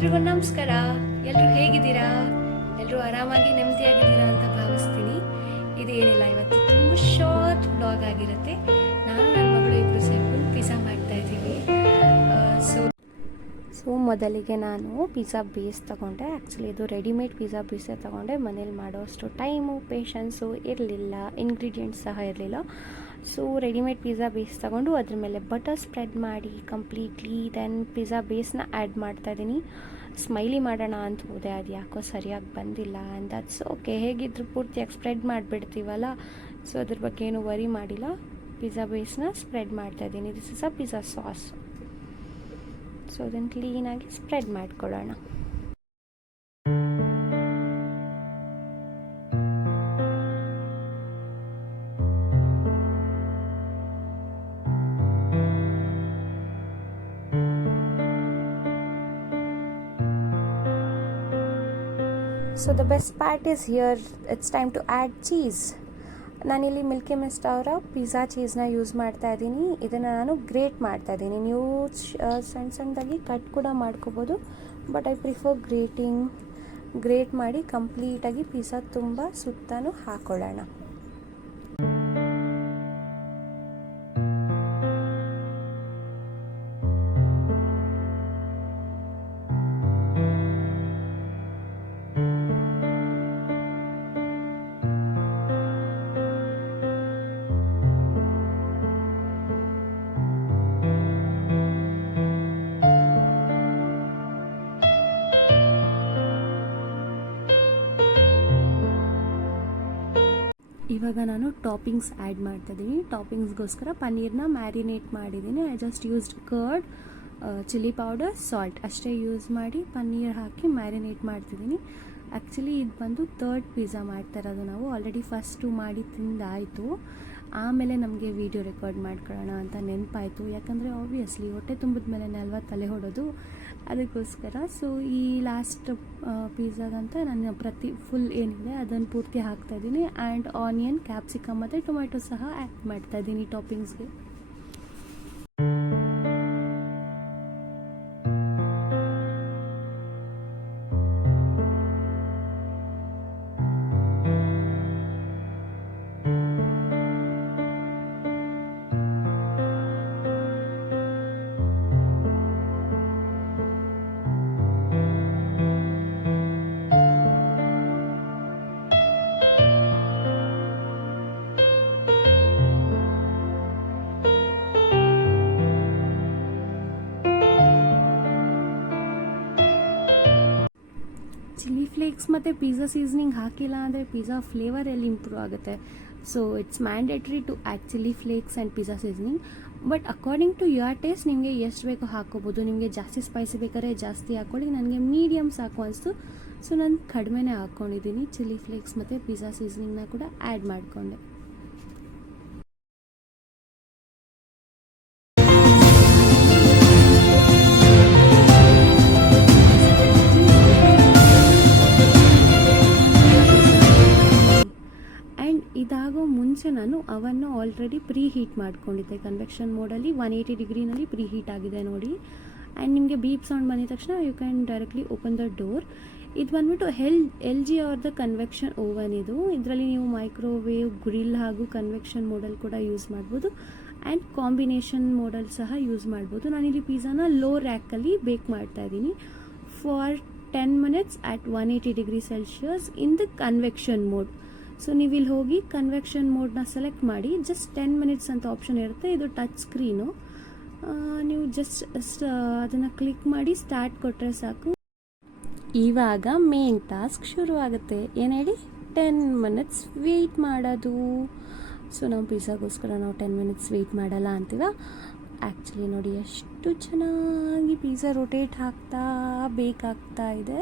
ಎಲ್ರಿಗೂ ನಮಸ್ಕಾರ. ಎಲ್ಲರೂ ಹೇಗಿದ್ದೀರಾ? ಎಲ್ಲರೂ ಆರಾಮಾಗಿ ನೆಮ್ಮದಿಯಾಗಿದ್ದೀರಾ ಅಂತ ಭಾವಿಸ್ತೀನಿ. ಇದೇನಿಲ್ಲ, ಇವತ್ತು ತುಂಬ ಶಾರ್ಟ್ ಬ್ಲಾಗ್ ಆಗಿರುತ್ತೆ. ನಾನು ನನ್ನ ಮಗಳು ಇಬ್ಬರು ಸೇರ್ಕೊಂಡು ಪಿಜ್ಜಾ ಮಾಡ್ತಾ ಇದ್ದೀವಿ. ಸೊ ಮೊದಲಿಗೆ ನಾನು ಪಿಜ್ಜಾ ಬೇಸ್ ತೊಗೊಂಡೆ. ಆ್ಯಕ್ಚುಲಿ ಇದು ರೆಡಿಮೇಡ್ ಪಿಜ್ಜಾ ಬೇಸೇ ತೊಗೊಂಡೆ. ಮನೇಲಿ ಮಾಡೋಷ್ಟು ಟೈಮು ಪೇಷನ್ಸು ಇರಲಿಲ್ಲ, ಇಂಗ್ರೀಡಿಯೆಂಟ್ಸ್ ಸಹ ಇರಲಿಲ್ಲ. ಸೊ ರೆಡಿಮೇಡ್ ಪಿಜ್ಜಾ ಬೇಸ್ ತೊಗೊಂಡು ಅದ್ರ ಮೇಲೆ ಬಟರ್ ಸ್ಪ್ರೆಡ್ ಮಾಡಿ ಕಂಪ್ಲೀಟ್ಲಿ ದೆನ್ ಪಿಜ್ಜಾ ಬೇಸ್ನ ಆ್ಯಡ್ ಮಾಡ್ತಾಯಿದ್ದೀನಿ. ಸ್ಮೈಲಿ ಮಾಡೋಣ ಅಂತ ಹೋದೆ, ಅದು ಯಾಕೋ ಸರಿಯಾಗಿ ಬಂದಿಲ್ಲ. ಆ್ಯಂಡ್ ದಟ್ಸ್ ಓಕೆ, ಹೇಗಿದ್ರು ಪೂರ್ತಿಯಾಗಿ ಸ್ಪ್ರೆಡ್ ಮಾಡಿಬಿಡ್ತೀವಲ್ಲ, ಸೊ ಅದ್ರ ಬಗ್ಗೆ ಏನು ವರಿ ಮಾಡಿಲ್ಲ. ಪಿಜ್ಜಾ ಬೇಸ್ನ ಸ್ಪ್ರೆಡ್ ಮಾಡ್ತಾಯಿದ್ದೀನಿ. This is a pizza sauce. So ಅದನ್ನು ಕ್ಲೀನಾಗಿ ಸ್ಪ್ರೆಡ್ ಮಾಡ್ಕೊಳ್ಳೋಣ. So the best part is here, it's time to add cheese. ನಾನಿಲ್ಲಿ ಮಿಲ್ಕಿ ಮಿಸ್ಟ್ ಅವರ ಪಿಜ್ಜಾ ಚೀಸ್ನ ಯೂಸ್ ಮಾಡ್ತಾ ಇದ್ದೀನಿ. ಇದನ್ನು ನಾನು ಗ್ರೇಟ್ ಮಾಡ್ತಾ ಇದ್ದೀನಿ. ನೀವು ಸಣ್ಣ ಸಣ್ಣದಾಗಿ ಕಟ್ ಕೂಡ ಮಾಡ್ಕೋಬೋದು, ಬಟ್ ಐ ಪ್ರಿಫರ್ ಗ್ರೇಟ್ ಮಾಡಿ ಕಂಪ್ಲೀಟಾಗಿ ಪಿಜ್ಜಾ ತುಂಬ ಸುತ್ತಲೂ ಹಾಕೊಳ್ಳೋಣ. ಇವಾಗ ನಾನು ಟಾಪಿಂಗ್ಸ್ ಆ್ಯಡ್ ಮಾಡ್ತಾಯಿದ್ದೀನಿ. ಟಾಪಿಂಗ್ಸ್ಗೋಸ್ಕರ ಪನ್ನೀರ್ನ ಮ್ಯಾರಿನೇಟ್ ಮಾಡಿದ್ದೀನಿ. I just used curd, chilli powder, salt ಅಷ್ಟೇ ಯೂಸ್ ಮಾಡಿ ಪನ್ನೀರ್ ಹಾಕಿ ಮ್ಯಾರಿನೇಟ್ ಮಾಡ್ತಿದ್ದೀನಿ. ಆ್ಯಕ್ಚುಲಿ ಇದು ಬಂದು ಥರ್ಡ್ ಪಿಜ್ಜಾ ಮಾಡ್ತಾ ಇರೋದು. ನಾವು ಆಲ್ರೆಡಿ ಫಸ್ಟು ಮಾಡಿ ತಿಂದಾಯಿತು. ಆಮೇಲೆ ನಮಗೆ ವೀಡಿಯೋ ರೆಕಾರ್ಡ್ ಮಾಡ್ಕೊಳ್ಳೋಣ ಅಂತ ನೆನಪಾಯಿತು. ಯಾಕಂದರೆ ಆಬ್ವಿಯಸ್ಲಿ ಹೊಟ್ಟೆ ತುಂಬಿದ ಮೇಲೆ ಅಲ್ವಾ ತಲೆ ಹೊಡೋದು, ಅದಕ್ಕೋಸ್ಕರ. ಸೊ ಈ ಲಾಸ್ಟ್ ಪಿಜ್ಜಾಗಂತ ನಾನು ಫುಲ್ ಏನಿದೆ ಅದನ್ನು ಪೂರ್ತಿ ಹಾಕ್ತಾಯಿದ್ದೀನಿ. ಆ್ಯಂಡ್ ಆನಿಯನ್, ಕ್ಯಾಪ್ಸಿಕಮ್ ಮತ್ತು ಟೊಮೆಟೊ ಸಹ ಆ್ಯಡ್ ಮಾಡ್ತಾಯಿದ್ದೀನಿ ಟಾಪಿಂಗ್ಸ್ಗೆ. ಚಿಲ್ಲಿ ಫ್ಲೇಕ್ಸ್ ಮತ್ತು ಪಿಜ್ಜಾ ಸೀಸನಿಂಗ್ ಹಾಕಿಲ್ಲ ಅಂದರೆ ಪಿಜ್ಜಾ ಫ್ಲೇವರ್ ಎಲ್ಲಿ ಇಂಪ್ರೂವ್ ಆಗುತ್ತೆ. So it's mandatory to add chilli flakes and pizza seasoning. But according to your taste ನಿಮಗೆ ಎಷ್ಟು ಬೇಕೋ ಹಾಕ್ಕೋಬೋದು. ನಿಮಗೆ ಜಾಸ್ತಿ ಸ್ಪೈಸಿ ಬೇಕಾದ್ರೆ ಜಾಸ್ತಿ ಹಾಕ್ಕೊಳ್ಳಿ. ನನಗೆ ಮೀಡಿಯಮ್ ಸಾಕು ಅನಿಸ್ತು, ಸೊ ನಾನು ಕಡಿಮೆನೇ ಹಾಕ್ಕೊಂಡಿದ್ದೀನಿ. ಚಿಲ್ಲಿ ಫ್ಲೇಕ್ಸ್ ಮತ್ತು ಪಿಜ್ಜಾ ಸೀಸನಿಂಗ್ನ ಕೂಡ ಆ್ಯಡ್ ಮಾಡಿಕೊಂಡೆ. ಇದಾಗೋ ಮುಂಚೆ ನಾನು ಅವನ್ನು ಆಲ್ರೆಡಿ ಪ್ರೀ ಹೀಟ್ ಮಾಡ್ಕೊಂಡಿದ್ದೆ. ಕನ್ವೆಕ್ಷನ್ ಮೋಡಲ್ಲಿ 180 ಡಿಗ್ರಿನಲ್ಲಿ ಪ್ರೀ ಹೀಟ್ ಆಗಿದೆ ನೋಡಿ. ಆ್ಯಂಡ್ ನಿಮಗೆ ಬೀಪ್ ಸೌಂಡ್ ಬಂದಿದ ತಕ್ಷಣ you can directly open the door. ಇದು ಬಂದ್ಬಿಟ್ಟು LG ಅವ್ರದ್ದು ಕನ್ವೆಕ್ಷನ್ ಓವನ್ ಇದು. ಇದರಲ್ಲಿ ನೀವು ಮೈಕ್ರೋವೇವ್, ಗ್ರಿಲ್ ಹಾಗೂ ಕನ್ವೆಕ್ಷನ್ ಮೋಡಲ್ ಕೂಡ ಯೂಸ್ ಮಾಡ್ಬೋದು. ಆ್ಯಂಡ್ ಕಾಂಬಿನೇಷನ್ ಮೋಡಲ್ ಸಹ ಯೂಸ್ ಮಾಡ್ಬೋದು. ನಾನಿಲ್ಲಿ ಪಿಜ್ಜಾನ ಲೋ ರ್ಯಾಕಲ್ಲಿ ಬೇಕ್ ಮಾಡ್ತಾಯಿದ್ದೀನಿ for 10 minutes at 180 degree Celsius in the convection mode. So ನೀವು ಇಲ್ಲಿ ಹೋಗಿ ಕನ್ವೆಕ್ಷನ್ ಮೋಡ್ನ ಸೆಲೆಕ್ಟ್ ಮಾಡಿ, ಜಸ್ಟ್ 10 minutes ಅಂತ ಆಪ್ಷನ್ ಇರುತ್ತೆ. ಇದು ಟಚ್ ಸ್ಕ್ರೀನು. ನೀವು ಜಸ್ಟ್ ಅದನ್ನು ಕ್ಲಿಕ್ ಮಾಡಿ ಸ್ಟಾರ್ಟ್ ಕೊಟ್ಟರೆ ಸಾಕು. ಇವಾಗ ಮೇನ್ ಟಾಸ್ಕ್ ಶುರು ಆಗುತ್ತೆ. ಏನು ಹೇಳಿ, 10 minutes ವೆಯ್ಟ್ ಮಾಡೋದು. ಸೊ ನಾವು ಪಿಜ್ಜಾಗೋಸ್ಕರ ನಾವು 10 minutes ವೆಯ್ಟ್ ಮಾಡಲ್ಲ ಅಂತೀವ. ಆ್ಯಕ್ಚುಲಿ ನೋಡಿ ಎಷ್ಟು ಚೆನ್ನಾಗಿ ಪಿಜ್ಜಾ ರೊಟೇಟ್ ಬೇಕಾಗ್ತಾ ಇದೆ.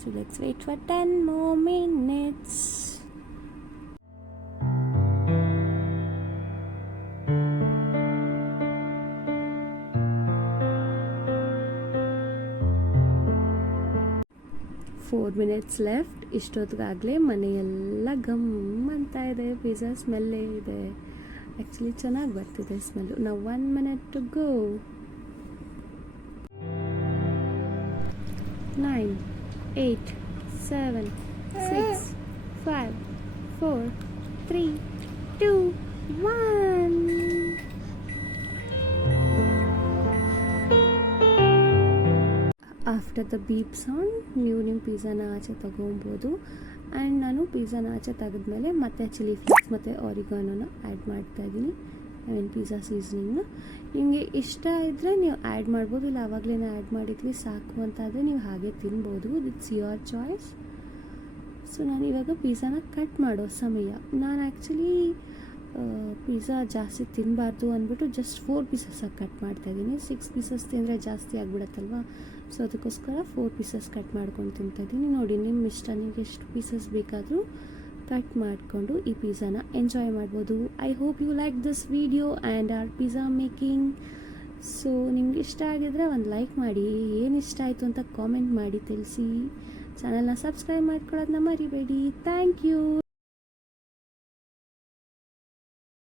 So let's wait for 10 more minutes. Four minutes left. ಇಷ್ಟೊತ್ತಿಗಾಗಲೇ ಮನೆಯೆಲ್ಲ ಗಮ್ ಅಂತ ಇದೆ. ಪಿಜ್ಜಾ ಸ್ಮೆಲ್ಲೇ ಇದೆ. ಆ್ಯಕ್ಚುಲಿ ಚೆನ್ನಾಗಿ ಬರ್ತಿದೆ ಸ್ಮೆಲ್ಲು. ನಾವು 1 minute to go. 9, 8, 7, 6, 5, 4, 3, 2, 1. After the beep sound ನೀವು ನಿಮ್ಮ ಪಿಜ್ಜಾನ ಆಚೆ ತೊಗೊಬೋದು. ಆ್ಯಂಡ್ ನಾನು ಪಿಜ್ಜಾನ ಆಚೆ ತೆಗೆದ್ಮೇಲೆ ಮತ್ತೆ ಚಿಲ್ಲಿ ಫ್ಲೇಕ್ಸ್ ಮತ್ತು ಆರಿಗಾನೋನ ಆ್ಯಡ್ ಮಾಡ್ತಾಯಿದ್ದೀನಿ. ಪಿಜ್ಜಾ ಸೀಸನಿಂಗ್ನ ನಿಮಗೆ ಇಷ್ಟ ಇದ್ದರೆ ನೀವು ಆ್ಯಡ್ ಮಾಡ್ಬೋದು, ಇಲ್ಲ ಆವಾಗಲೇ ಆ್ಯಡ್ ಮಾಡಿದ್ವಿ ಸಾಕು ಅಂತಾದರೆ ನೀವು ಹಾಗೆ ತಿನ್ಬೋದು. It's your choice. ಸೊ ನಾನು ಇವಾಗ ಪಿಜ್ಜಾನ ಕಟ್ ಮಾಡೋ ಸಮಯ. ನಾನು ಆ್ಯಕ್ಚುಲಿ ಪಿಜ್ಜಾ ಜಾಸ್ತಿ ತಿನ್ನಬಾರ್ದು ಅಂದ್ಬಿಟ್ಟು ಜಸ್ಟ್ 4 ಪೀಸಸ್ಸಾಗಿ ಕಟ್ ಮಾಡ್ತಾಯಿದ್ದೀನಿ. 6 ಪೀಸಸ್ ತಿಂದರೆ ಜಾಸ್ತಿ ಆಗಿಬಿಡತ್ತಲ್ವ, ಸೊ ಅದಕ್ಕೋಸ್ಕರ 4 ಪೀಸಸ್ ಕಟ್ ಮಾಡ್ಕೊಂಡು ತಿಂತಾಯಿದ್ದೀನಿ. ನೋಡಿ, ನಿಮ್ಮ ಇಷ್ಟ, ನಿಮಗೆ ಎಷ್ಟು ಪೀಸಸ್ ಬೇಕಾದರೂ ಕಟ್ ಮಾಡಿಕೊಂಡು ಈ ಪಿಜ್ಜಾನ ಎಂಜಾಯ್ ಮಾಡ್ಬೋದು. I hope you like this video and our pizza making. So ನಿಮ್ಗೆ ಇಷ್ಟ ಆಗಿದ್ರೆ ಒಂದು ಲೈಕ್ ಮಾಡಿ, ಏನು ಇಷ್ಟ ಆಯಿತು ಅಂತ ಕಾಮೆಂಟ್ ಮಾಡಿ ತಿಳಿಸಿ. ಚಾನಲ್ನ ಸಬ್ಸ್ಕ್ರೈಬ್ ಮಾಡ್ಕೊಳ್ಳೋದನ್ನ ಮರಿಬೇಡಿ. Thank you.